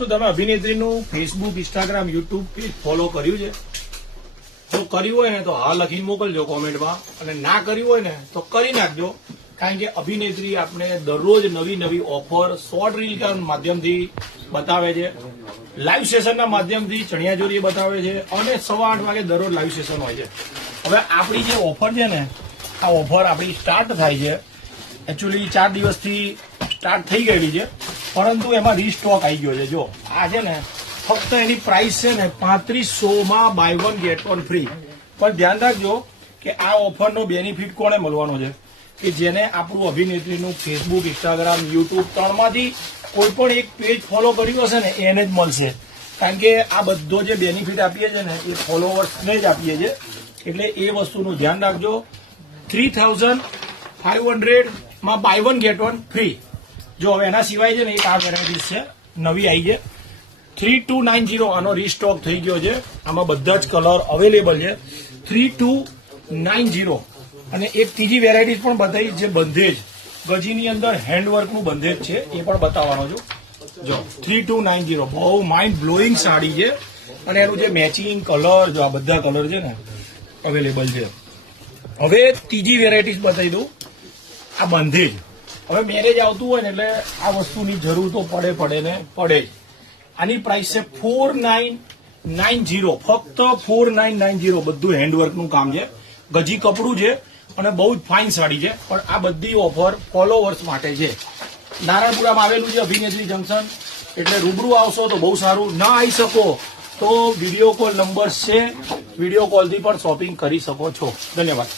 શું તમે અભિનેત્રીનું Facebook, Instagram, YouTube page follow કર્યું છે? જો કર્યું હોય ને તો હા લખીને મોકલજો કોમેન્ટમાં, અને ના કર્યું હોય ને તો કરી નાખજો. કારણ કે અભિનેત્રી આપણે દરરોજ નવી નવી ઓફર શોર્ટ રીલ માધ્યમથી બતાવે છે, લાઈવ સેશનના માધ્યમથી ચણિયાચોળી બતાવે છે, અને 8:15 વાગે દરરોજ લાઈવ સેશન હોય છે. હવે આપણી જે ઓફર છે ને, આ ઓફર આપણી સ્ટાર્ટ થાય છે, એકચ્યુઅલી 4 દિવસથી સ્ટાર્ટ થઈ ગયેલી છે, પરંતુ એમાં રીસ્ટોક આવી ગયો છે. જો આ છે ને, ફક્ત એની પ્રાઇસ છે ને 3500 બાય 1 ગેટ 1 ફ્રી. પણ ધ્યાન રાખજો કે આ ઓફરનો બેનિફિટ કોને મળવાનો છે, કે જેને આપણું અભિનેત્રીનું ફેસબુક, ઇન્સ્ટાગ્રામ, યુટ્યુબ ત્રણમાંથી કોઈ પણ એક પેજ ફોલો કર્યું હશે ને એને જ મળશે. કારણ કે આ બધો જે બેનિફિટ આપીએ છીએ ને એ ફોલોવર્સને જ આપીએ છીએ, એટલે એ વસ્તુનું ધ્યાન રાખજો. 3500 બાય 1 ગેટ 1 ફ્રી. જો હવે એના સિવાય છે ને એક આ વેરાયટીઝ છે, નવી આવી છે 3290. આનો રીસ્ટોક થઈ ગયો છે, આમાં બધા જ કલર અવેલેબલ છે. 3290. અને એક ત્રીજી વેરાયટી પણ બતાવી છે, બંધેજ ગજીની અંદર હેન્ડવર્કનું બંધેજ છે, એ પણ બતાવવાનો છું. જો 3290 બહુ માઇન્ડ બ્લોઈંગ સાડી છે, અને એનું જે મેચિંગ કલર, જો આ બધા કલર છે ને અવેલેબલ છે. હવે ત્રીજી વેરાયટી બતાવી દઉં, આ બંધેજ. હવે મેરેજ આવતું હોય ને એટલે આ વસ્તુની જરૂર તો પડે જ. આની પ્રાઇસ છે 4990, ફક્ત 4990. બધું હેન્ડવર્કનું કામ છે, ગજી કપડું છે, અને બહુ જ ફાઇન સાડી છે. પણ આ બધી ઓફર ફોલોવર્સ માટે છે. નારાયણપુરામાં આવેલું છે અભિનેત્રી જંકશન, એટલે રૂબરૂ આવશો તો બહુ સારું. ના આવી શકો તો વિડીયો કોલ નંબર છે, વિડીયો કોલથી પણ શોપિંગ કરી શકો છો. ધન્યવાદ.